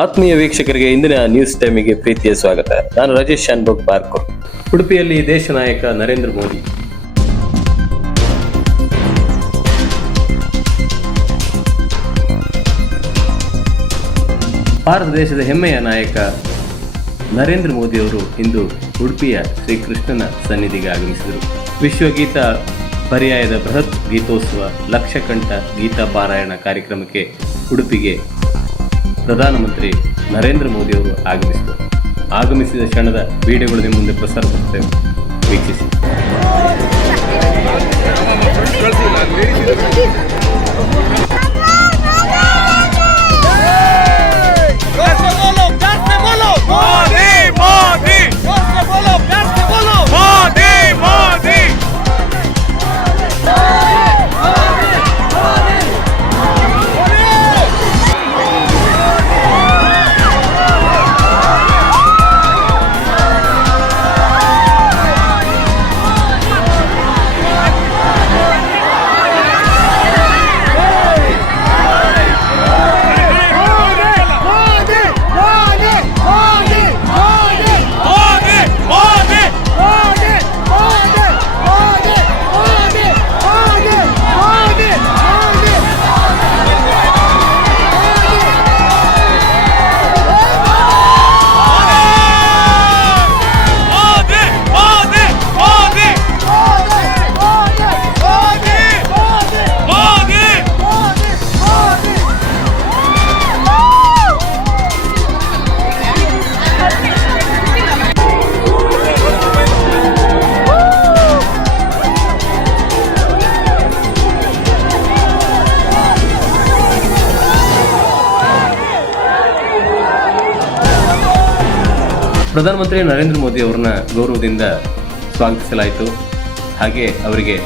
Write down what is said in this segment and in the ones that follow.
ಆತ್ಮೀಯ ವೀಕ್ಷಕರಿಗೆ ಇಂದಿನ ನ್ಯೂಸ್ ಟೈಮಿಗೆ ಪ್ರೀತಿಯ ಸ್ವಾಗತ. ನಾನು ರಾಜೇಶ್ ಶಾನ್ಭೋಗ್ ಬಾರ್ಕೂರ್. ಉಡುಪಿಯಲ್ಲಿ ದೇಶ ನಾಯಕ ನರೇಂದ್ರ ಮೋದಿ ಭಾರತ ದೇಶದ ಹೆಮ್ಮೆಯ ನಾಯಕ ನರೇಂದ್ರ ಮೋದಿ ಅವರು ಇಂದು ಉಡುಪಿಯ ಶ್ರೀಕೃಷ್ಣನ ಸನ್ನಿಧಿಗೆ ಆಗಮಿಸಿದರು. ವಿಶ್ವಗೀತ ಪರ್ಯಾಯದ ಬೃಹತ್ ಗೀತೋತ್ಸವ ಲಕ್ಷಕಂಠ ಗೀತಾ ಪಾರಾಯಣ ಕಾರ್ಯಕ್ರಮಕ್ಕೆ ಉಡುಪಿಗೆ ಪ್ರಧಾನಮಂತ್ರಿ ನರೇಂದ್ರ ಮೋದಿ ಅವರು ಆಗಮಿಸಿದ ಕ್ಷಣದ ವಿಡಿಯೋಗಳು ನಿಮ್ಮ ಮುಂದೆ ಪ್ರಸಾರಪಡುತ್ತೇವೆ, ವೀಕ್ಷಿಸಿ. ಪ್ರಧಾನಮಂತ್ರಿ ನರೇಂದ್ರ ಮೋದಿ ಅವರನ್ನ ಗೌರವದಿಂದ ಸ್ವಾಗತಿಸಲಾಯಿತು. ಹಾಗೆ ಅವರಿಗೆ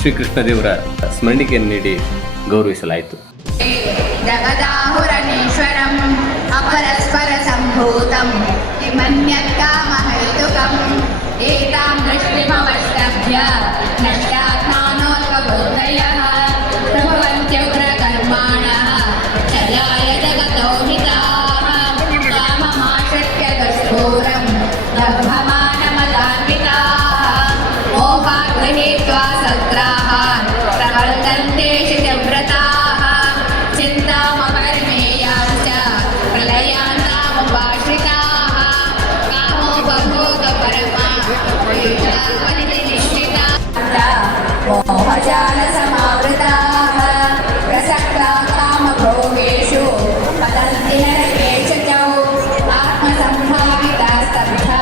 ಶ್ರೀಕೃಷ್ಣ ದೇವರ ಸ್ಮರಣಿಕೆಯನ್ನು ನೀಡಿ ಗೌರವಿಸಲಾಯಿತು. ಜಗದಾಹುರಣೇಶ್ವರಂ ಅಪರಸ್ಪರ ಸಂಭೂತಂ ಹಿಮನ್ಯತ್ಕಾಮಹೈತುಕಂ ಏತಾಂ ದೃಷ್ಟಿಮವಷ್ಟಭ್ಯ ನಷ್ಟಾತ್ಮಾನೋತ್ಪಬೋಧಯಃ ಪ್ರಭವಂತ್ಯುಗ್ರಕರ್ಮಾಣಃ ಚಲಾಯ ಜಗತೋ ಹಿತಾಃ ಕಾಮಮಾಶ್ರಿತ್ಯ ಗರ್ಭೋರಂ ದರ್ಭಮಾನಮದಾನ್ವಿತಾಃ ಮೋಹಾಗೃಹೀತ್ವಾ ಸತ್ರಾಹಾನ್ ಪ್ರವರ್ತಂತೆ ಶಿತವ್ರತಾಃ ಚಿಂತಾಮಪರಿಮೇಯಾಂಚ ಪ್ರಲಯಾಂತಾಮುಪಾಶ್ರಿತಾಃ ಕಾಮೋಪಭೋಗಪರಮಾ ನಿಷ್ಠಿತಾಃ ಮೋಹಜಾಲಸಮಾವೃತಾಃ ಪ್ರಸಕ್ತಾಃ ಕಾಮಭೋಗೇಷು ಪತಂತಿ ನರಕೆ ಚತೌ ಆತ್ಮಸಂಭಾವಿತಾಸ್ತಬ್ಧಾ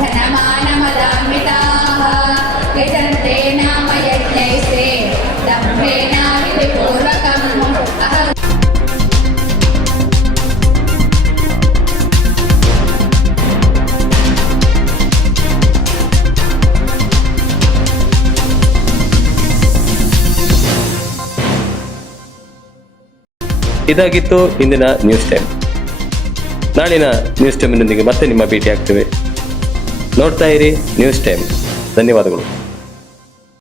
ಧನಮಾನಮದಾನ್ವಿತಾಃ ಯಜಂತೆ ನಾಮ ಯಜ್ಞೈಸ್ತೆ ದಂಭೇನ ವಿಧಿಪೂರ್ವಕಂ ಇದಾಗಿತ್ತು ಇಂದಿನ ನ್ಯೂಸ್ ಟೈಮ್. ನಾಳಿನ ನ್ಯೂಸ್ ಟೈಮಿನೊಂದಿಗೆ ಮತ್ತೆ ನಿಮ್ಮ ಭೇಟಿ ಆಗ್ತೇವೆ. ನೋಡ್ತಾ ಇರಿ ನ್ಯೂಸ್ ಟೈಮ್. ಧನ್ಯವಾದಗಳು.